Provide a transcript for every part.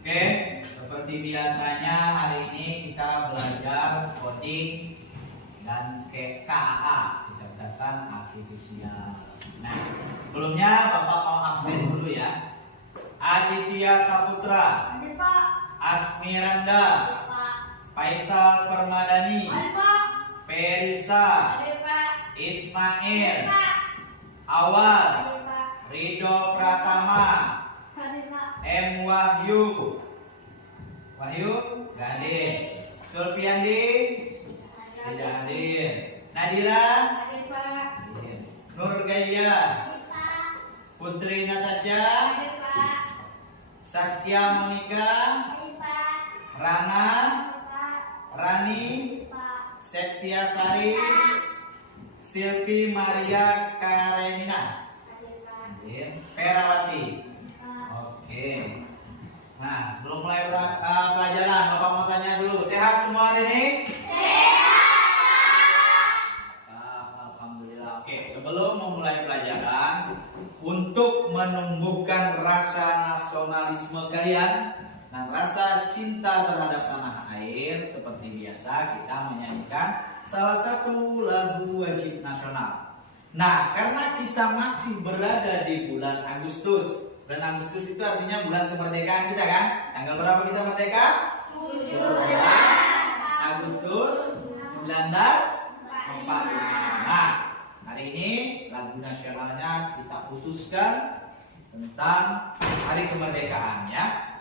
Oke, seperti biasanya hari ini kita belajar coding dan KAA, kecerdasan artifisial. Nah, sebelumnya Bapak mau absen dulu ya. Aditya Saputra, Ada Pak. Asmiranda, Ada Pak. Faisal Permadani, Ada Pak. Perisa, Ada Pak. Ismail, Ada Pak. Awal, Ada Pak. Ridho Pratama, Ada Pak. M. Wahyu. Wahyu nggak hadir. Sulpiandi tidak hadir. Nadira Ada Pak. hadir. Nur Gaya, Ada Pak. Putri Natasha, Ada Pak. Saskia Monika, Ada Pak. Rana, Ada Pak. Rani, Ada Pak. Septia Sari, Silvi Maria Karenina, Ada Pak. hadir. Perawati. Pak. Oke. Nah, sebelum mulai pelajaran, Bapak mau tanya dulu, sehat semua hari ini? Alhamdulillah. Oke, sebelum memulai pelajaran, untuk menumbuhkan rasa nasionalisme kalian dan rasa cinta terhadap tanah air, seperti biasa kita menyanyikan salah satu lagu wajib nasional. Nah, karena kita masih berada di bulan Agustus, bulan Agustus itu artinya bulan kemerdekaan kita kan? Tanggal berapa kita merdeka? 17 Agustus 1945. Nah, hari ini lagu nasionalnya kita khususkan tentang hari kemerdekaan ya.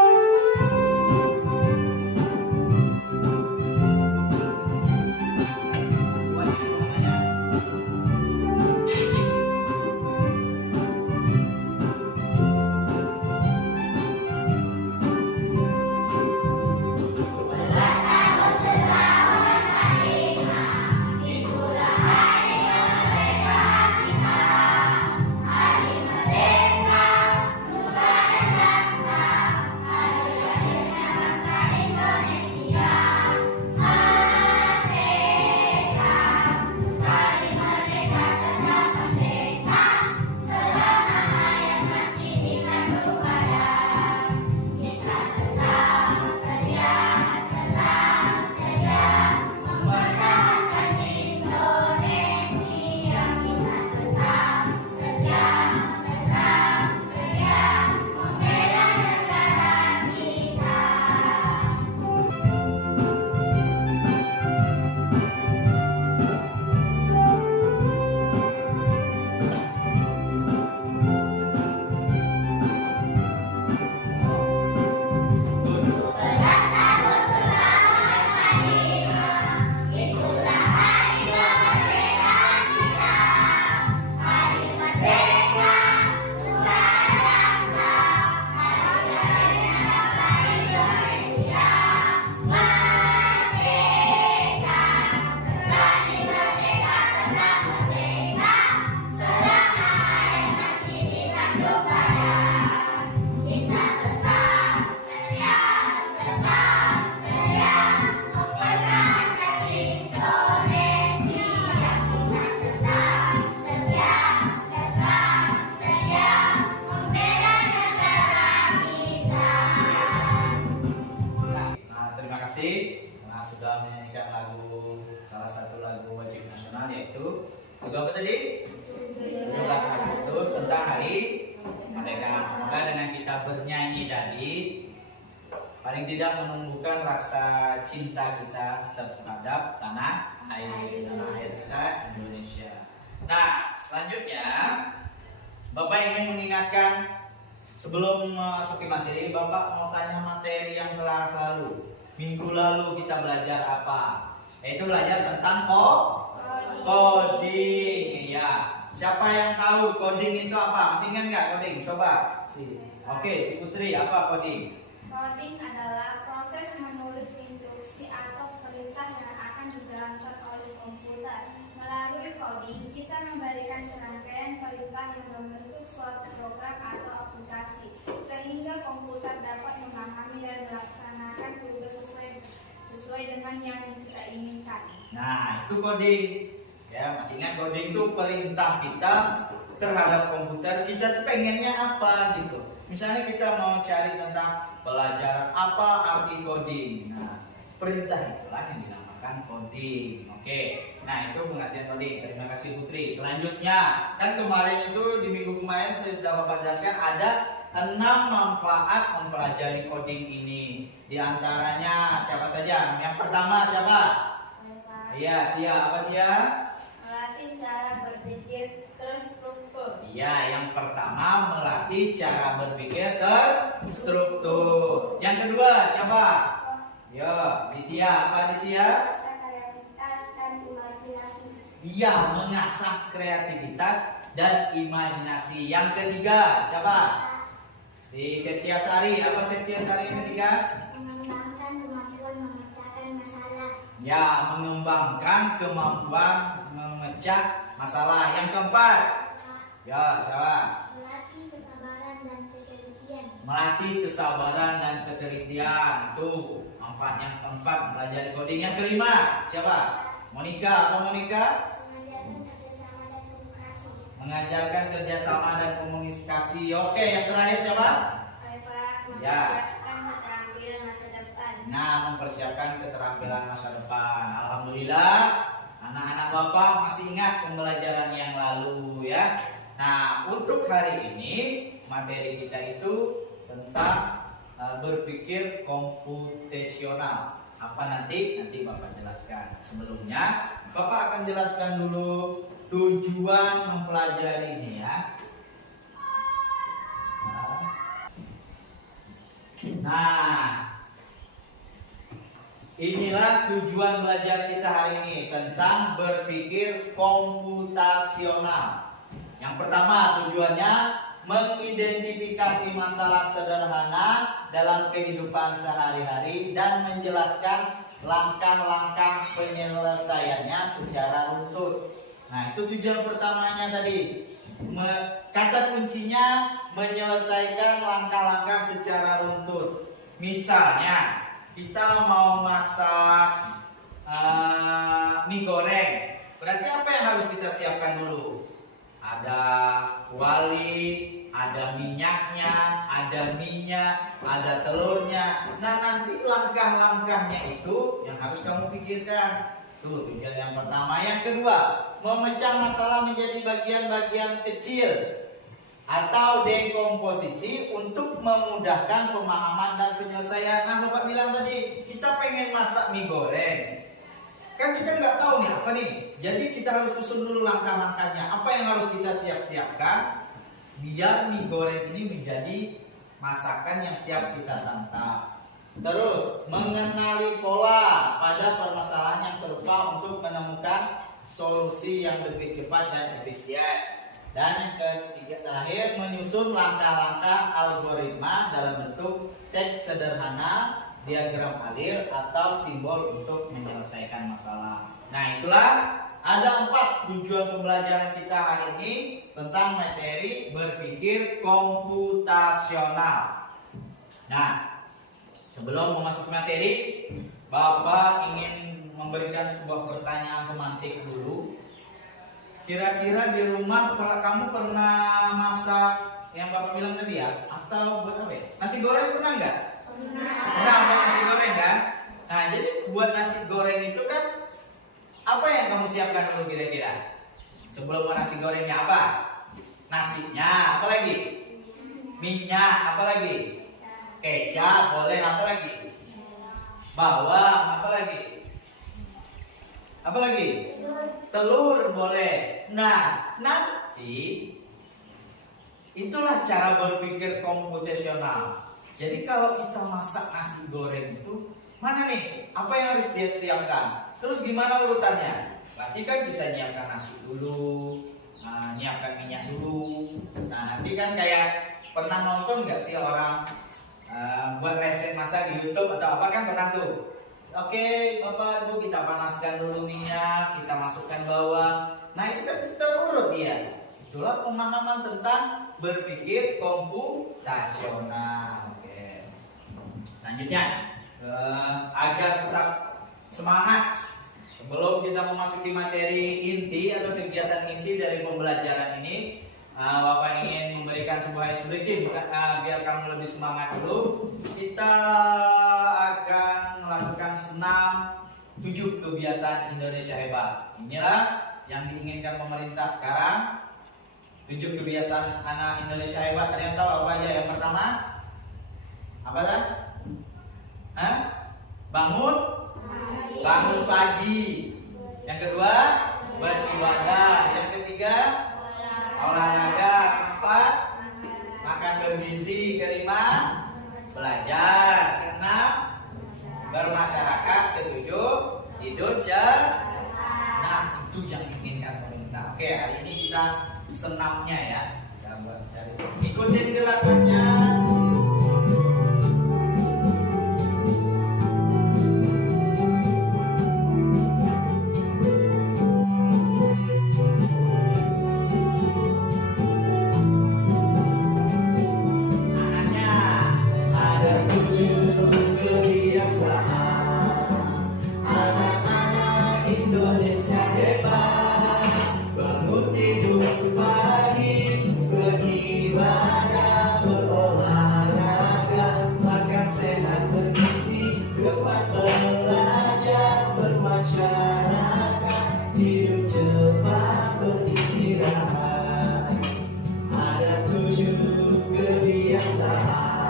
Nah, sudah menyanyikan salah satu lagu wajib nasional yaitu lagu apa tadi? 17 Agustus tentang hari kemerdekaan. Semoga dengan kita bernyanyi tadi paling tidak menumbuhkan rasa cinta kita terhadap tanah air kita Indonesia. Nah, selanjutnya Bapak ingin mengingatkan sebelum masuk ke materi, Bapak mau tanya materi yang telah lalu. Minggu lalu kita belajar apa? Yaitu belajar tentang coding. Iya. Siapa yang tahu coding itu apa? Masih ingat nggak coding? Coba. Oke, si Putri, apa coding? Coding adalah proses menulis instruksi atau perintah yang akan dijalankan oleh komputer. Melalui coding, kita memberikan serangkaian perintah yang membentuk suatu program atau aplikasi, sehingga komputer dapat memahami dan melaksanakan tugas sesuai dengan yang kita inginkan. Nah, itu coding. Ya, masih ingat coding itu perintah kita terhadap komputer. Kita tuh pengennya apa gitu. Misalnya kita mau cari tentang pelajaran apa arti coding. Nah, perintah itulah yang dinamakan coding. Oke, nah itu pengertian coding. Terima kasih Putri. Selanjutnya, kan kemarin itu di minggu kemarin saya sudah Bapak jelaskan ada 6 manfaat mempelajari coding ini. Di antaranya siapa saja? Yang pertama siapa? Iya, Tia. Apa Tia? Melatih cara berpikir terstruktur. Iya, yang pertama melatih cara berpikir terstruktur. Yang kedua siapa? Yo, Ditya. Apa Ditya? Rasa kreativitas dan imajinasi. Iya, mengasah kreativitas dan imajinasi. Yang ketiga siapa? Si Setia Sari. Apa Setia Sari yang ketiga? Mengembangkan kemampuan memecahkan masalah. Ya, mengembangkan kemampuan memecah masalah. Yang keempat, ya siapa? Melatih kesabaran dan ketelitian. Melatih kesabaran dan ketelitian. Itu manfaat yang keempat belajar coding. Yang kelima, siapa? Monica. Apa Monica? Mengajarkan kerjasama dan Mengajarkan kerjasama dan komunikasi. komunikasi. Oke, yang terakhir siapa? Ya. Mempersiapkan keterampilan masa depan. Nah, mempersiapkan keterampilan masa depan. Alhamdulillah, anak-anak Bapak masih ingat pembelajaran yang lalu ya. Nah, untuk hari ini materi kita itu tentang berpikir komputasional. Apa nanti Bapak jelaskan. Sebelumnya, Bapak akan jelaskan dulu tujuan mempelajari ini ya. Nah, inilah tujuan belajar kita hari ini tentang berpikir komputasional. Yang pertama tujuannya mengidentifikasi masalah sederhana dalam kehidupan sehari-hari dan menjelaskan langkah-langkah penyelesaiannya secara runtut. Nah, itu tujuan pertamanya tadi. Kata kuncinya menyelesaikan langkah-langkah secara runtut. Misalnya, kita mau masak mie goreng. Berarti apa yang harus kita siapkan dulu? Ada kuali, ada minyaknya, ada minyak, ada telurnya. Nah, nanti langkah-langkahnya itu yang harus kamu pikirkan. Tuh, tujuan yang pertama. Yang kedua, memecah masalah menjadi bagian-bagian kecil atau dekomposisi untuk memudahkan pemahaman dan penyelesaian. Nah, Bapak bilang tadi, kita pengen masak mie goreng. Kan kita nggak tahu nih apa nih. Jadi kita harus susun dulu langkah-langkahnya. Apa yang harus kita siap-siapkan biar mie goreng ini menjadi masakan yang siap kita santap. Terus, mengenali pola pada permasalahan yang serupa untuk menemukan solusi yang lebih cepat dan efisien. Dan yang ketiga terakhir, menyusun langkah-langkah algoritma dalam bentuk teks sederhana, diagram alir, atau simbol untuk menyelesaikan masalah. Nah, itulah ada 4 tujuan pembelajaran kita hari ini tentang materi berpikir komputasional. Nah, sebelum memasuki materi, Bapak ingin memberikan sebuah pertanyaan pemantik dulu. Kira-kira di rumah kamu pernah masak yang Bapak bilang tadi ya? Atau buat apa ya? Nasi goreng pernah nggak? Pernah buat nasi goreng kan? Nah, jadi buat nasi goreng itu kan apa yang kamu siapkan dulu kira-kira? Sebelum buat nasi gorengnya apa? Nasinya, apa lagi? Minyak, apa lagi? Kecap, boleh, apa lagi? Bawang, apa lagi? Apa lagi? Telur, boleh. Nah, nanti itulah cara berpikir komputasional. Jadi kalau kita masak nasi goreng itu, mana nih? Apa yang harus dia siapkan? Terus gimana urutannya? Berarti kan kita nyiapkan nasi dulu, nyiapkan minyak dulu. Nah, nanti kan kayak pernah nonton nggak sih orang buat resep masak di YouTube atau apa kan pernah tuh. Oke, Bapak Ibu, kita panaskan dulu minyak, kita masukkan bawang. Nah, itu kan kita urut ya. Itulah pemahaman tentang berpikir komputasional. Oke. Selanjutnya, agar tetap semangat sebelum kita memasuki materi inti atau kegiatan inti dari pembelajaran ini, Bapak ingin memberikan sebuah instruksi biar kamu lebih semangat dulu. Kita akan melakukan senam 7 kebiasaan Indonesia hebat. Inilah yang diinginkan pemerintah sekarang. 7 kebiasaan anak Indonesia hebat. Kalian tahu apa aja? Yang pertama, apa sih? Bangun pagi. Yang kedua, beribadah. Yang ketiga, olahraga. Keempat, makan bergizi. Kelima, belajar. Keenam, bermasyarakat. Ketujuh, hidup cerdas. Nah, itu yang diinginkan pemerintah. Oke, hari ini kita senamnya ya. Kita buat dari sini. Ikutin gerakannya. Indonesia hebat, bangun tidur pagi, beribadah, berolahraga, makan sehat bergizi, kuat belajar, bermasyarakat, hidup cepat beristirahat. Ada 7 kebiasaan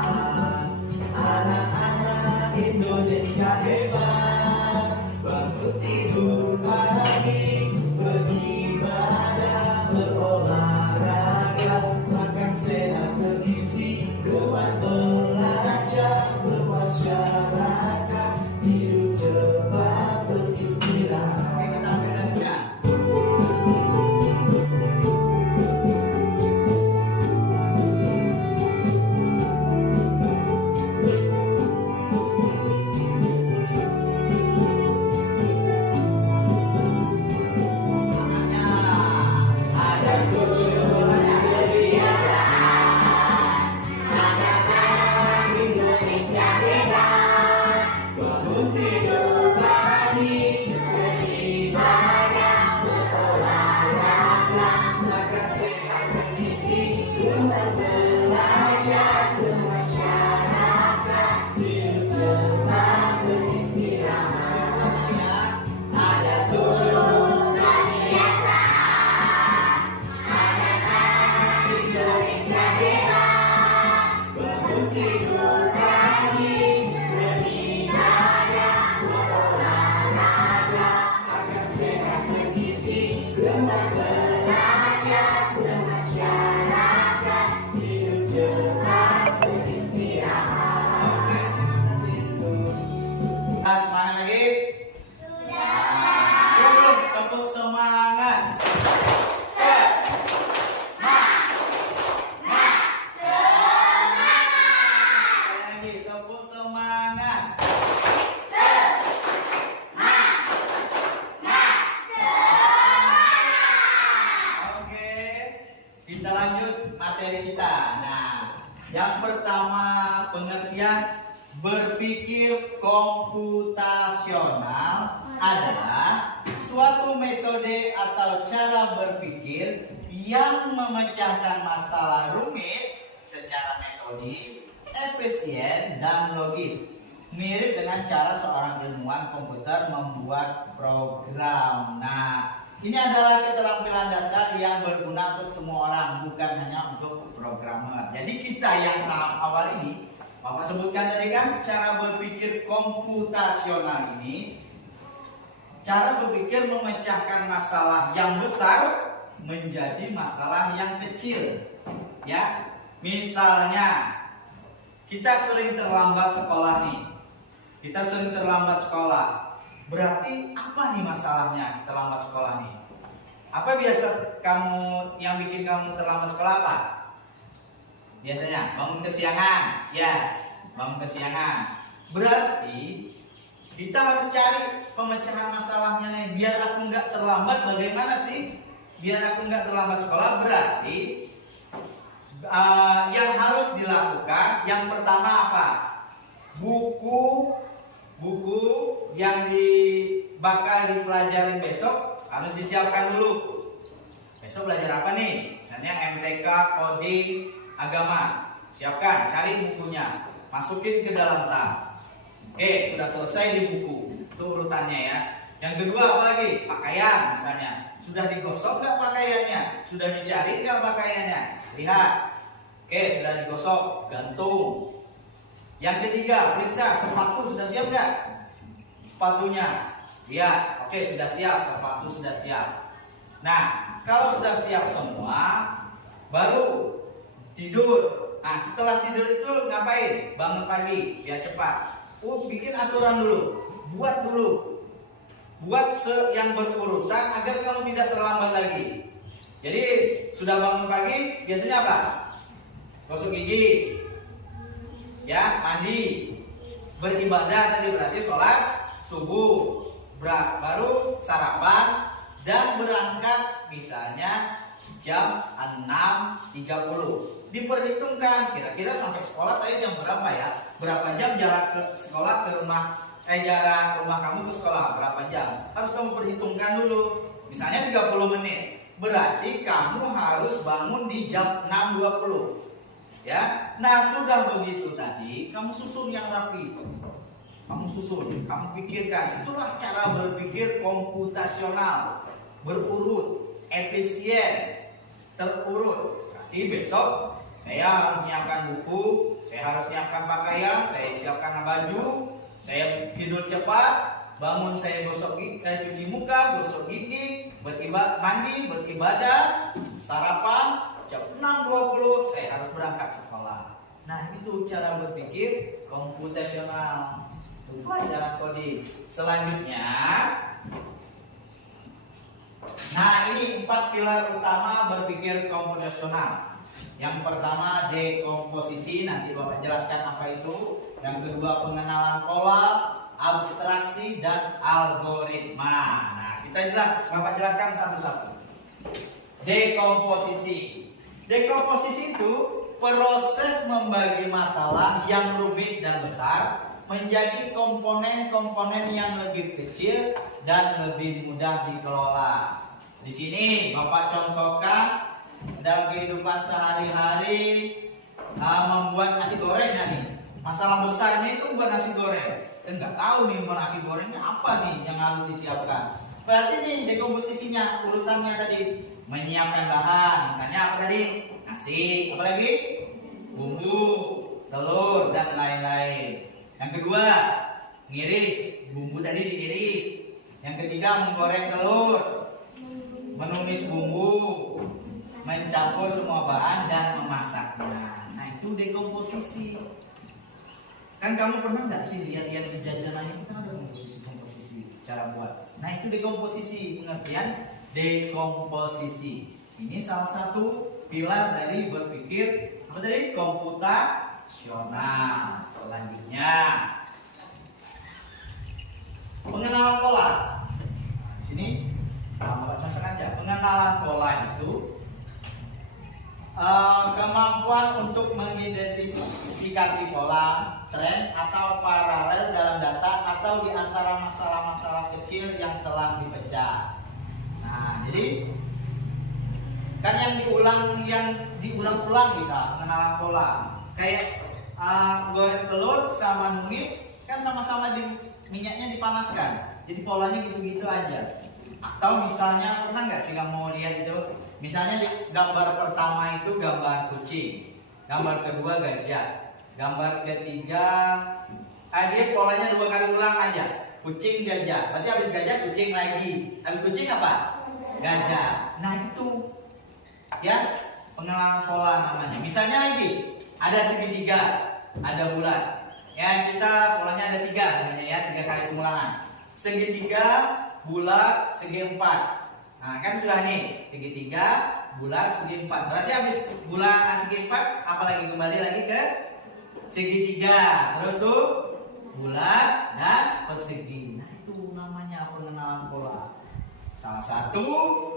anak-anak Indonesia hebat, bangun tidur pagi, beribadah, berolahraga, makan sehat bergizi, kuat belajar, bermasyarakat, hidup cepat beristirahat. Oke, kita ambil ya. Ada 7 kebiasaan anak-anak Indonesia hebat, bangun tidur pagi, beribadah, berolahraga, makan sehat bergizi, kuat belajar, bermasyarakat, hidup cepat beristirahat. Ada 7 kebiasaan anak-anak Indonesia hebat, bangun tidur pagi, beribadah, berolahraga, makan sehat bergizi, kuat belajar, bermasyarakat, hidup cepat beristirahat. Semangat lagi? Sudah. Yuk, tepuk semangat. Lagi, tepuk semangat. Oke, kita lanjut materi kita. Nah, yang pertama pengertian berpikir komputasional adalah suatu metode atau cara berpikir yang memecahkan masalah rumit secara metodis, efisien, dan logis. Mirip dengan cara seorang ilmuwan komputer membuat program. Nah, ini adalah keterampilan dasar yang berguna untuk semua orang, bukan hanya untuk programmer. Jadi kita yang tahap awal ini, Bapak sebutkan tadi kan, cara berpikir komputasional ini, cara berpikir memecahkan masalah yang besar menjadi masalah yang kecil. Ya, misalnya kita sering terlambat sekolah nih. Kita sering terlambat sekolah. Berarti apa nih masalahnya terlambat sekolah nih? Apa biasa kamu yang bikin kamu terlambat sekolah apa? Biasanya bangun kesiangan, ya, bangun kesiangan. Berarti kita harus cari pemecahan masalahnya nih. Biar aku nggak terlambat, bagaimana sih? Biar aku nggak terlambat sekolah, berarti yang harus dilakukan yang pertama apa? Buku yang bakal dipelajari besok harus disiapkan dulu. Besok belajar apa nih? Misalnya MTK Coding Agama. Siapkan, cari bukunya, masukin ke dalam tas. Oke, sudah selesai di buku. Itu urutannya ya. Yang kedua apa lagi? Pakaian misalnya. Sudah digosok nggak pakaiannya? Sudah dicari nggak pakaiannya? Lihat. Oke, sudah digosok, gantung. Yang ketiga, periksa sepatu sudah siap nggak? Sepatunya. Lihat. Oke, sudah siap. Sepatu sudah siap. Nah, kalau sudah siap semua, baru tidur. Nah, setelah tidur itu ngapain? Bangun pagi, biar cepat. Bikin aturan dulu. Buat dulu. Buat yang berurutan agar kamu tidak terlambat lagi. Jadi, sudah bangun pagi, biasanya apa? Gosok gigi. Ya, mandi. Beribadah tadi berarti sholat subuh. Baru sarapan dan berangkat misalnya jam 6.30. Diperhitungkan kira-kira sampai sekolah saya jam berapa ya? Berapa jam jarak ke sekolah ke rumah jarak rumah kamu ke sekolah berapa jam? Harus kamu perhitungkan dulu. Misalnya 30 menit. Berarti kamu harus bangun di jam 6.20. Ya. Nah, sudah begitu tadi, kamu susun yang rapi. Kamu susun, kamu pikirkan. Itulah cara berpikir komputasional. Berurut, efisien, terurut. Berarti besok saya harus menyiapkan buku, saya harus menyiapkan pakaian, saya siapkan baju, saya tidur cepat, bangun saya gosok gigi, cuci muka, gosok gigi, mandi, beribadah, sarapan, jam 6.20 saya harus berangkat sekolah. Nah, itu cara berpikir komputasional. Itu pelajaran coding. Selanjutnya, nah ini 4 pilar utama berpikir komputasional. Yang pertama dekomposisi, nanti Bapak jelaskan apa itu. Yang kedua pengenalan pola, abstraksi dan algoritma. Nah, Bapak jelaskan satu-satu. Dekomposisi. Dekomposisi itu proses membagi masalah yang rumit dan besar menjadi komponen-komponen yang lebih kecil dan lebih mudah dikelola. Di sini Bapak contohkan dalam kehidupan sehari-hari membuat nasi goreng nih. Masalah besarnya itu buat nasi goreng. Enggak tahu nih buat nasi gorengnya apa nih yang harus disiapkan. Berarti nih dekomposisinya urutannya tadi menyiapkan bahan. Misalnya apa tadi? Nasi, apa lagi? Bumbu, telur dan lain-lain. Yang kedua, ngiris. Bumbu tadi diiris. Yang ketiga, menggoreng telur, menumis bumbu, mencampur semua bahan dan memasaknya. Nah, itu dekomposisi. Kan kamu pernah nggak sih lihat-lihat di jajanan itu kan ada komposisi cara buat. Nah, itu dekomposisi, pengertian dekomposisi. Ini salah satu pilar dari berpikir apa tadi? Komputasional. Selanjutnya, pengenalan pola. Sini, Bapak contohkan aja. Pengenalan pola itu kemampuan untuk mengidentifikasi pola, tren atau paralel dalam data atau di antara masalah-masalah kecil yang telah dipecah. Nah, jadi kan yang diulang-ulang kita pengenalan pola. Kayak goreng telur sama numis kan sama-sama minyaknya dipanaskan. Jadi polanya gitu-gitu aja. Atau misalnya pernah nggak sih kamu lihat itu? Misalnya di gambar pertama itu gambar kucing, gambar kedua gajah, gambar ketiga dia polanya 2 kali ulang aja. Kucing gajah, berarti habis gajah kucing lagi, habis kucing apa? Gajah. Nah itu ya pengenalan pola namanya. Misalnya lagi ada segitiga, ada bulat. Ya kita polanya ada 3 namanya ya, 3 kali pengulangan. Segitiga, bulat, segi 4. Nah kan sudah nih segitiga, bulat, segi 4. Berarti habis bulat segi 4 apalagi kembali lagi ke segitiga. Terus tuh bulat dan persegi. Nah itu namanya pengenalan pola. Salah satu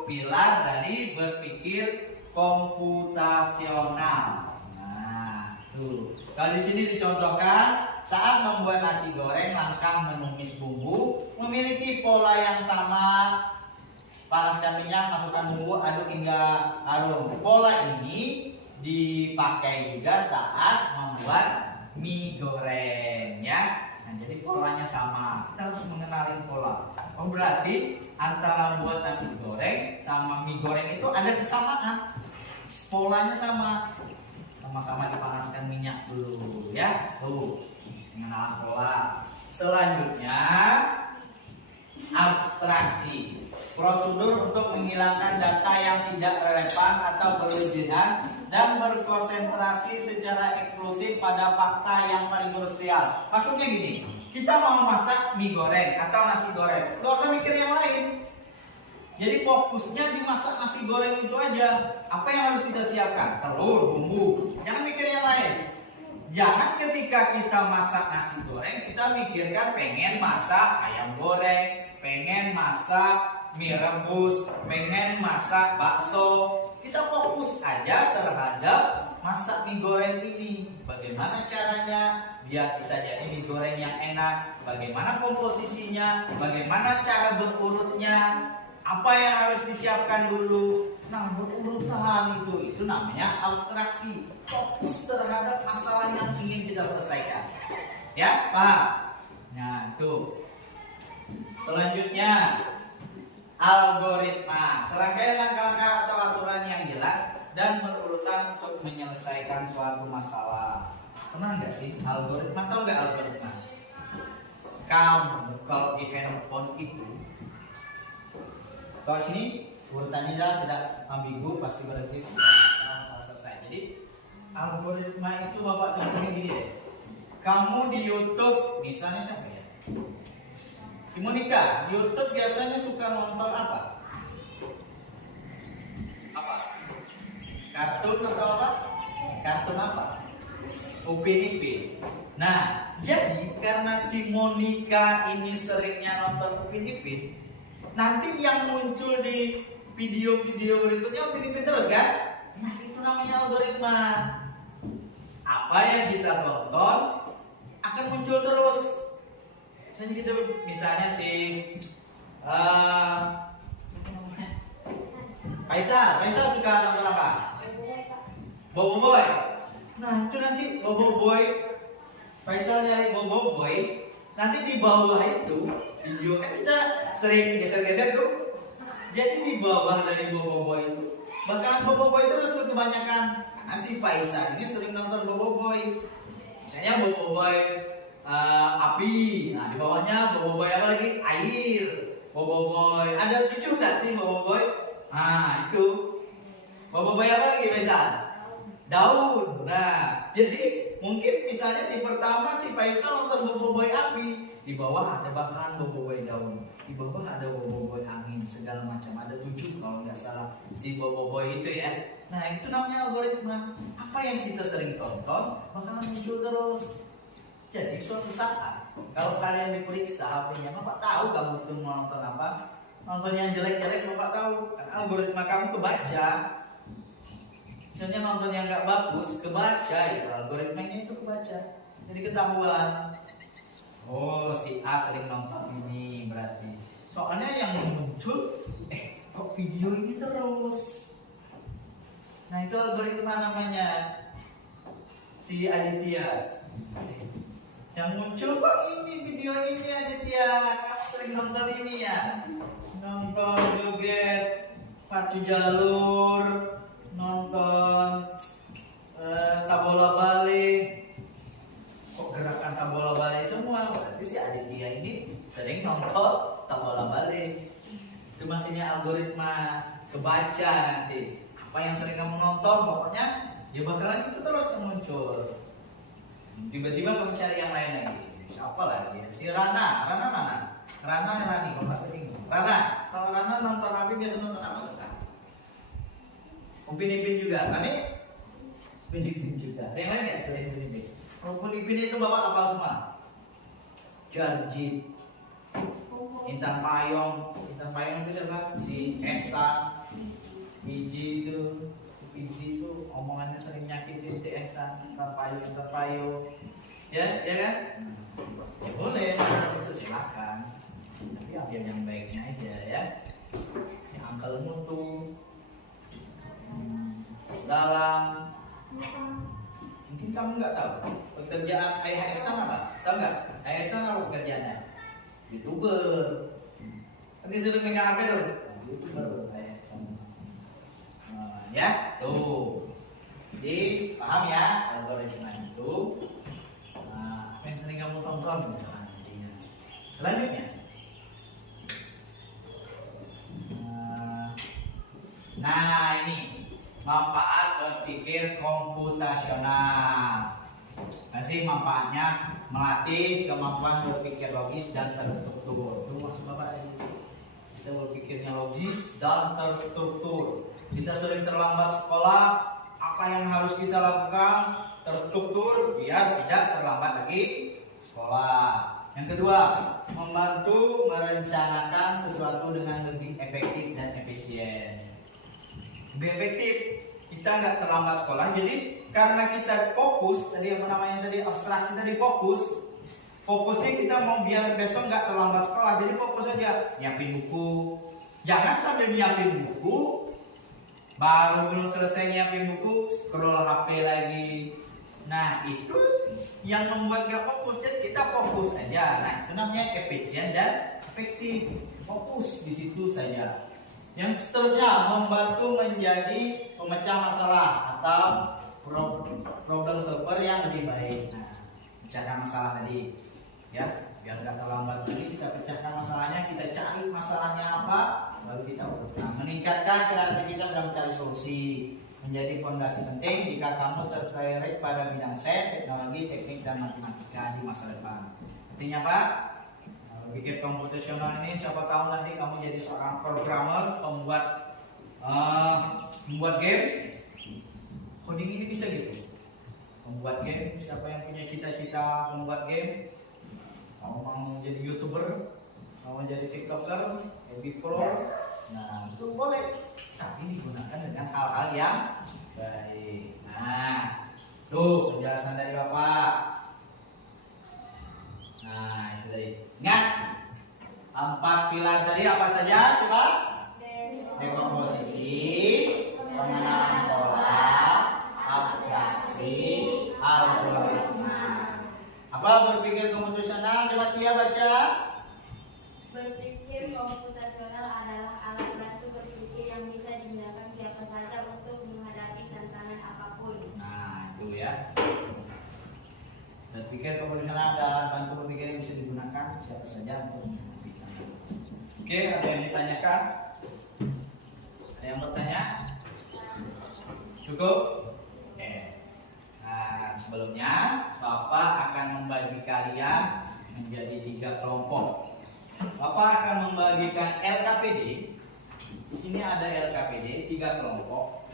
pilar dari berpikir komputasional. Nah, tuh. Kalau di sini dicontohkan saat membuat nasi goreng, langkah menumis bumbu memiliki pola yang sama Panaskan minyak, masukkan bumbu, aduk hingga harum. Pola ini dipakai juga saat membuat mie goreng ya. Nah, jadi polanya sama. Kita harus mengenali pola. Oh, berarti antara buat nasi goreng sama mie goreng itu ada kesamaan. Polanya sama. Sama-sama dipanaskan minyak dulu ya. Tuh, pengenalan pola. Selanjutnya abstraksi. Prosedur untuk menghilangkan data yang tidak relevan atau berlebihan dan berkonsentrasi secara eksklusif pada fakta yang paling krusial. Maksudnya gini, kita mau masak mie goreng atau nasi goreng, gak usah mikir yang lain. Jadi fokusnya di masak nasi goreng itu aja. Apa yang harus kita siapkan? Telur, bumbu. Jangan mikir yang lain. Jangan ketika kita masak nasi goreng, kita mikirkan pengen masak ayam goreng, pengen masak mie rebus, pengen masak bakso. Kita fokus aja terhadap masak mie goreng ini. Bagaimana caranya biar bisa jadi mie goreng yang enak, bagaimana komposisinya, bagaimana cara berurutnya, apa yang harus disiapkan dulu. Nah, berurutan itu namanya abstraksi. Fokus terhadap masalah yang ingin kita selesaikan. Ya, paham? Nah, itu. Selanjutnya, algoritma. Serangkaian langkah-langkah atau aturan yang jelas dan berurutan untuk menyelesaikan suatu masalah. Pernah nggak sih algoritma? Tahu nggak algoritma? Kamu kalau di handphone itu, kalau sini urutannya tidak ambigu, pasti berarti sudah selesai. Jadi algoritma itu bapak contohnya gini deh. Kamu di YouTube, misalnya siapa ya? Si Monica, di YouTube biasanya suka nonton apa? Apa? Kartun atau apa? Kartun apa? Upin Ipin. Nah, jadi karena si Monica ini seringnya nonton Upin Ipin, nanti yang muncul di video-video berikutnya Upin Ipin terus kan? Nah, itu namanya algoritma. Apa yang kita tonton akan muncul terus. Misalnya si Faisal suka nonton apa? Bobo Boy. Nah, itu nanti Bobo Boy, Faisal nyari Bobo Boy, nanti di bawah itu video kan kita sering geser-geser tuh. Jadi di bawah dari Bobo Boy itu bakalan Bobo Boy terus tuh kebanyakan. Karena si Faisal ini sering nonton Bobo Boy. Misalnya Bobo Boy api, nah di bawahnya Bobo Boy apa lagi? Air. Bobo Boy, ada 7 nggak sih Bobo Boy? Nah itu Bobo Boy apa lagi Faisal? Daun. Nah jadi mungkin misalnya di pertama si Faisal nonton Bobo Boy api, di bawah ada bakalan Bobo Boy daun, di bawah ada Bobo Boy angin, segala macam, ada 7 kalau nggak salah si Bobo Boy itu ya. Nah itu namanya algoritma. Apa yang kita sering tonton bakalan muncul terus. Jadi suatu saat kalau kalian diperiksa HP-nya, bapak tahu kamu tuh mau nonton apa. Nonton yang jelek-jelek bapak tahu, karena algoritma kamu kebaca. Misalnya nonton yang nggak bagus, kebaca itu algoritmanya itu kebaca. Jadi ketahuan. Oh, si A sering nonton ini berarti. Soalnya yang muncul, kok video ini terus. Nah itu algoritma namanya. Si Aditya. Yang muncul kok ini video ini Aditya, kamu sering nonton ini ya? Nonton joget pacu jalur, nonton tabola balik. Kok gerakan tabola balik semua? Berarti si Aditya ini sering nonton tabola balik. Itu makanya algoritma kebaca nanti. Apa yang sering kamu nonton, pokoknya dia bakalan itu terus muncul. Tiba-tiba kamu cari yang lain lagi. Siapa lagi? Si Rana mana? Rana Rani, bapak bingung. Rana, kalau Rana nonton apa biasa nonton apa suka? Upin Ipin juga, Rani? Upin Ipin juga. Ada yang lain nggak selain Upin Ipin? Upin Ipin itu bapak apa semua? Jarjit, Intan Payong itu siapa? Si Esa, Biji itu omongannya sering nyakitin si Esa, terpayu, ya kan? Ya boleh, itu silakan. Tapi ambil yang baiknya aja ya. Ya angkel mutu, dalang. Mungkin kamu nggak tahu pekerjaan ayah Eksan apa? Tahu nggak? Ayah Eksan apa pekerjaannya? YouTuber. Nanti sering dengar apa tuh? YouTuber ayah Eksan. Ya, tuh. Jadi paham ya algoritma itu. Apa yang sering kamu tonton? Selanjutnya. Nah ini manfaat berpikir komputasional. Kasih manfaatnya melatih kemampuan berpikir logis dan terstruktur. Itu maksud Bapak ini. Kita berpikirnya logis dan terstruktur. Kita sering terlambat sekolah. Apa yang harus kita lakukan? Terstruktur biar tidak terlambat lagi sekolah. Yang kedua, membantu merencanakan sesuatu dengan lebih efektif dan efisien. Lebih efektif, kita nggak terlambat sekolah. Jadi karena kita fokus, tadi apa namanya tadi abstraksi tadi fokusnya kita mau biar besok nggak terlambat sekolah. Jadi fokus aja, nyiapin buku. Jangan sambil nyiapin buku, baru belum selesai nyiapin buku, scroll HP lagi. Nah itu yang membuat nggak fokus. Jadi kita fokus aja. Nah itu namanya efisien dan efektif. Fokus di situ saja. Yang seterusnya membantu menjadi pemecah masalah atau problem solver yang lebih baik. Nah, pecahkan masalah tadi, ya, biar nggak terlambat lagi kita pecahkan masalahnya, kita cari masalahnya apa, baru kita urut. Nah, meningkatkan kreativitas dalam mencari solusi menjadi fondasi penting jika kamu tertarik pada bidang sains, teknologi, teknik dan matematika di masa depan. Artinya apa? Pikir komputasional ini siapa tahu nanti kamu jadi seorang programmer, membuat game. Coding ini bisa gitu. Membuat game, siapa yang punya cita-cita membuat game? Mau jadi YouTuber, mau jadi TikToker, lebih pro. Nah, itu boleh. Tapi digunakan dengan hal-hal yang baik. Nah, tuh penjelasan dari Bapak. Nah, itu tadi. Ingat, 4 pilar tadi apa saja? Coba. Dekomposisi, pengenalan pola, abstraksi, algoritma. Apa berpikir komputasional? Coba Tia baca. Berpikir komputasional adalah alat bantu berpikir yang bisa digunakan siapa saja untuk menghadapi tantangan apapun. Nah, itu ya. Berpikir komputasional adalah bantu berpikir yang bisa digunakan siapa saja untuk menghadapi. Oke, ada yang ditanyakan? Ada yang bertanya? Cukup? Oke. Nah, sebelumnya Bapak akan membagi kalian menjadi 3 kelompok. Bapak akan membagikan LKPD. Di sini ada LKPD 3 kelompok.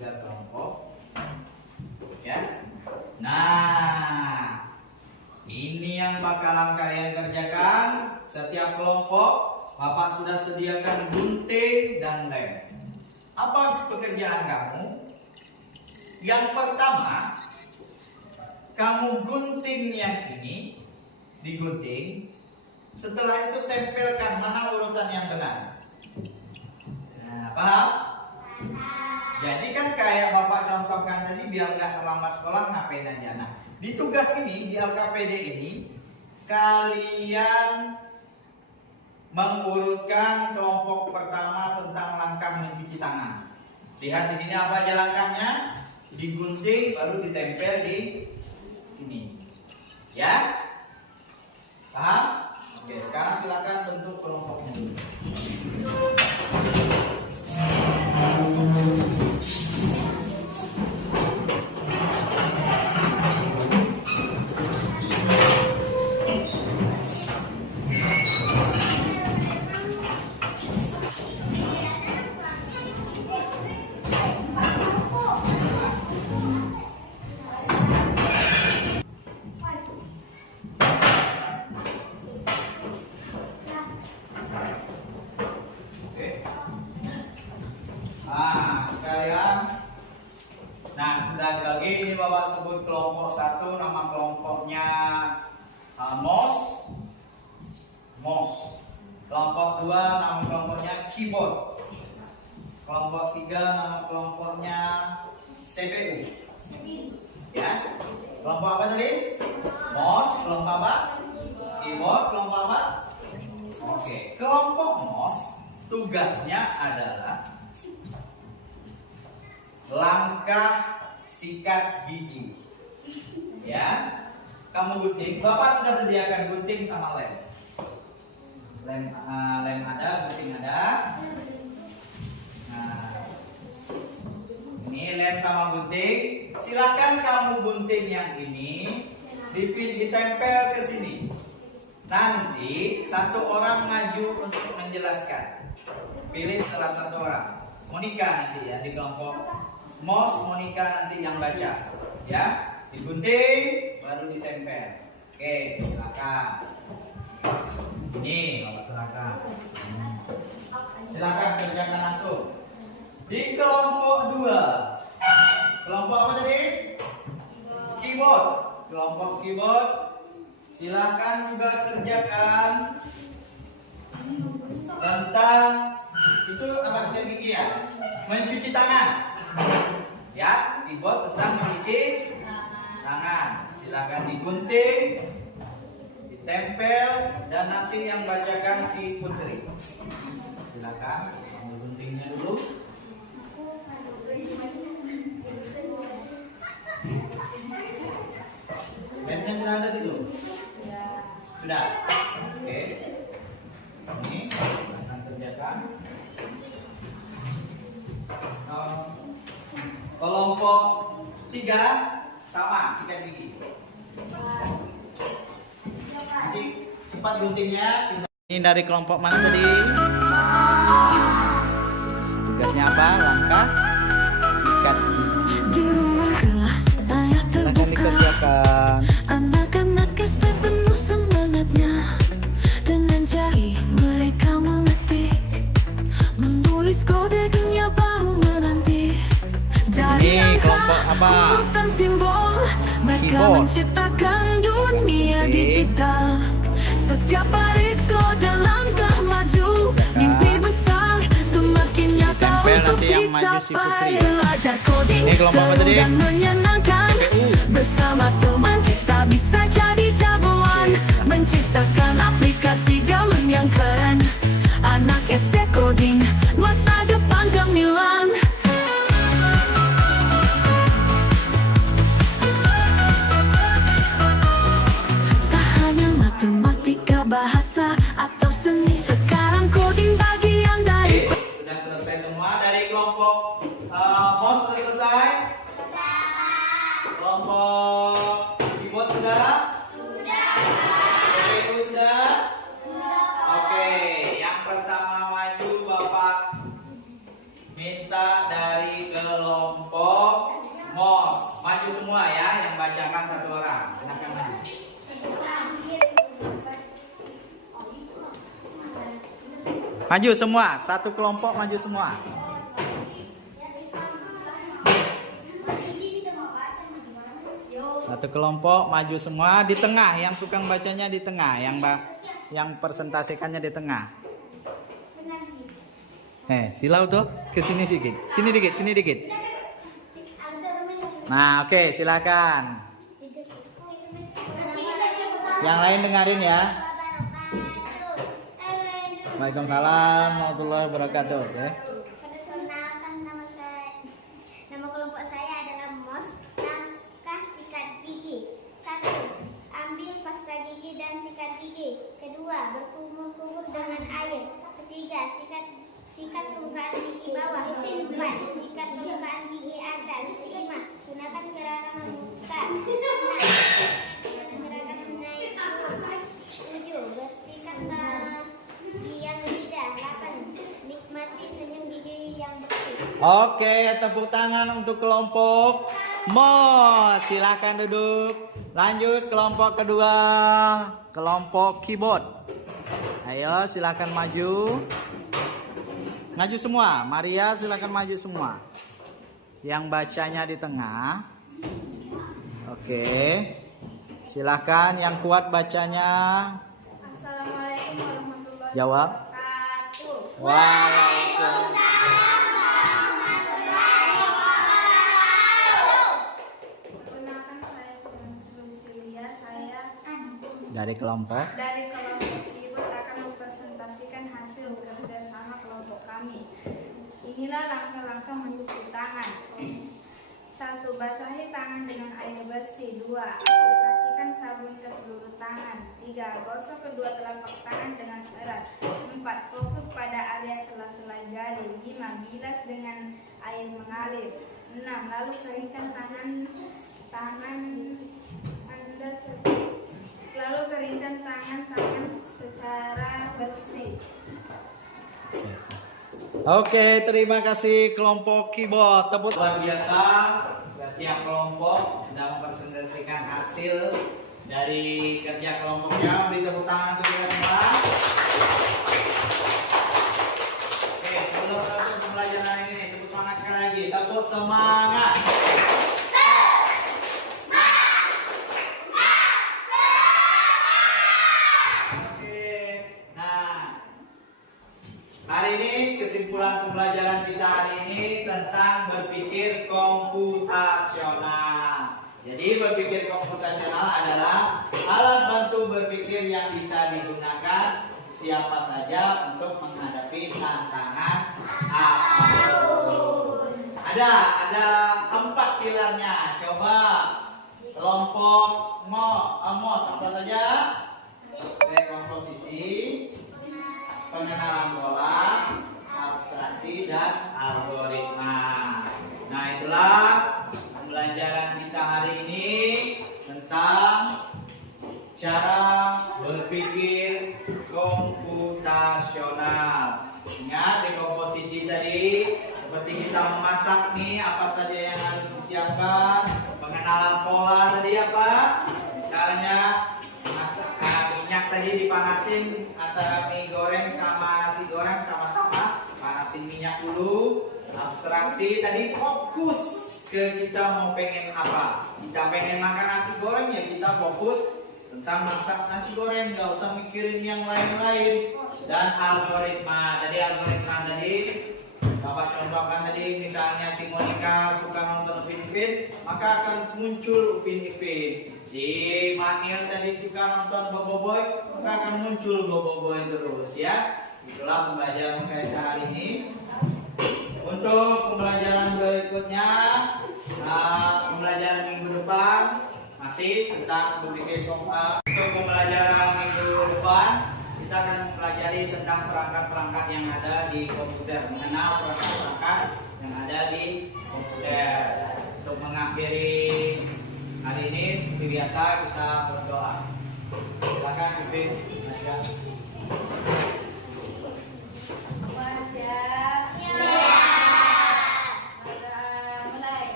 3 kelompok. Ya. Nah, ini yang bakalan kalian kerjakan. Setiap kelompok Bapak sudah sediakan gunting dan lem. Apa pekerjaan kamu? Yang pertama, kamu gunting yang ini, digunting. Setelah itu tempelkan mana urutan yang benar. Nah, paham? Jadi kan kayak Bapak contohkan tadi, biar nggak terlambat sekolah ngapain aja. Nah, di tugas ini, di LKPD ini, kalian mengurutkan kelompok pertama tentang langkah mencuci tangan. Lihat di sini apa aja langkahnya? Digunting, baru ditempel di sini. Ya? Paham? Oke, sekarang silakan bentuk kelompoknya dulu. apa tadi? Mouse, kelompok apa? Keyboard, kelompok apa? Oke, kelompok mouse tugasnya adalah langkah sikat gigi. Ya, kamu gunting. Bapak sudah sediakan gunting sama lem. Lem ada, gunting ada. Nah, ini lem sama gunting. Silakan kamu gunting yang ini, ditempel ke sini. Nanti satu orang maju untuk menjelaskan. Pilih salah satu orang. Monica nanti ya di kelompok mouse. Monica nanti yang baca. Ya, digunting baru ditempel. Oke, silakan. Ini Bapak silakan. Silakan kerjakan langsung. Di kelompok 2. Kelompok apa tadi? Keyboard. Kelompok keyboard. Silakan juga kerjakan tentang itu apa sikat gigi ya? Mencuci tangan. Ya, keyboard tentang mencuci tangan. Silakan digunting, ditempel, dan nanti yang bacakan si Putri. Silakan, ambil guntingnya dulu. Lemnya sudah ada situ? Sudah. Oke. Ini akan kerjakan. Kelompok 3 sama sikat gigi. Nanti cepat guntingnya. Ini dari kelompok mana tadi? Tugasnya apa? Langkah sikat gigi. Di ruang kelas ayah Silakan terbuka. dikerjakan. Anak-anak SD penuh semangatnya. Dengan jari mereka mengetik, menulis kode dunia baru menanti. Dari Ini angka, kelompok apa? huruf dan simbol, mereka Keyboard. menciptakan dunia Oke. digital. Setiap baris kode langkah maju, mimpi besar semakin nyata Ditempel untuk nanti yang maju si dicapai. Putri. Belajar coding Ini kelompok apa seru tadi? dan menyenangkan. Bersama teman kita bisa jadi jagoan, menciptakan aplikasi game yang keren. Anak SD coding, masa depan gemilang. Tak hanya matematika, bahasa, atau seni, sekarang coding bagian dari Oke, sudah selesai semua dari kelompok mouse sudah selesai. Kelompok keyboard sudah. Oke, itu sudah. Oke, yang pertama maju Bapak minta dari kelompok mouse maju semua ya, yang bacakan satu orang. Silakan maju. Maju semua, satu kelompok maju semua. Satu kelompok maju semua di tengah, yang tukang bacanya di tengah, yang presentasikannya di tengah. Silau tuh ke sini sedikit. Sini dikit, sini dikit. Nah, oke, silakan. Yang lain dengerin ya. Waalaikumsalam warahmatullahi wabarakatuh. Ya. Perkenalkan nama kelompok saya adalah MOS, langkah sikat gigi. 1. Ambil pasta gigi dan sikat gigi. 2. Berkumur-kumur dengan air. 3. Sikat permukaan gigi bawah. 4. Sikat permukaan gigi atas. 5. Gunakan gerakan membuka. 6. Gerakan menaik turun. 7. Bersihkan bagian lidah. 8. Nikmati senyum gigi yang bersih. Oke, tepuk tangan untuk kelompok MOS. Silahkan duduk. Lanjut kelompok kedua, kelompok keyboard. Ayo, silahkan maju. Maju semua. Maria, silahkan maju semua. Yang bacanya di tengah. Oke. Silahkan yang kuat bacanya. Assalamualaikum warahmatullahi Jawab. wabarakatuh. Waalaikumsalam. Perkenalkan saya Puan Sulawesi Dari kelompok. Dari kelompok keyboard akan mempresentasikan hasil kerjasama kelompok kami. Inilah langkah-langkah mencuci tangan. 1. Basahi tangan dengan air bersih. 2. Aplikasikan sabun ke seluruh tangan. 3. Gosok kedua telapak tangan dengan erat. 4. Fokus pada area sela-sela jari. 5. Bilas dengan air mengalir. 6. Lalu keringkan tangan Anda tangan secara bersih. Oke, terima kasih kelompok keyboard. Tepuk luar biasa. Setiap kelompok sudah mempresentasikan hasil dari kerja kelompoknya. Beri tepuk tangan untuk kita semua. Oke, sebelum menutup pembelajaran ini, tepuk semangat sekali lagi. Tepuk semangat. Hari ini kesimpulan pembelajaran kita hari ini tentang berpikir komputasional. Jadi berpikir komputasional adalah alat bantu berpikir yang bisa digunakan siapa saja untuk menghadapi tantangan apapun. Ada 4 pilarnya. Coba kelompok mo apa saja? Komposisi, pengenalan pola, abstraksi, dan algoritma. Nah, itulah pembelajaran kita hari ini tentang cara berpikir komputasional. Ingat di komposisi tadi, seperti kita memasak nih, apa saja yang harus disiapkan. Pengenalan pola tadi apa? Misalnya minyak tadi dipanasin antara mie goreng sama nasi goreng sama-sama, panasin minyak dulu. Abstraksi tadi fokus ke kita mau pengen apa. Kita pengen makan nasi goreng ya kita fokus tentang masak nasi goreng, nggak usah mikirin yang lain-lain. Dan algoritma tadi Bapak contohkan tadi, misalnya si Monica suka nonton Upin Ipin, maka akan muncul Upin Ipin. Si Manil tadi suka nonton Bobo Boy, maka akan muncul Bobo Boy terus ya. Itulah pembelajaran kita hari ini. Untuk pembelajaran berikutnya, pembelajaran minggu depan masih tentang berpikir komputasional. Untuk pembelajaran minggu depan, kita akan mempelajari tentang perangkat-perangkat yang ada di komputer, mengenal perangkat-perangkat yang ada di komputer. Untuk mengakhiri hari ini seperti biasa kita berdoa. Silakan Ipin, Nasya. Mas ya.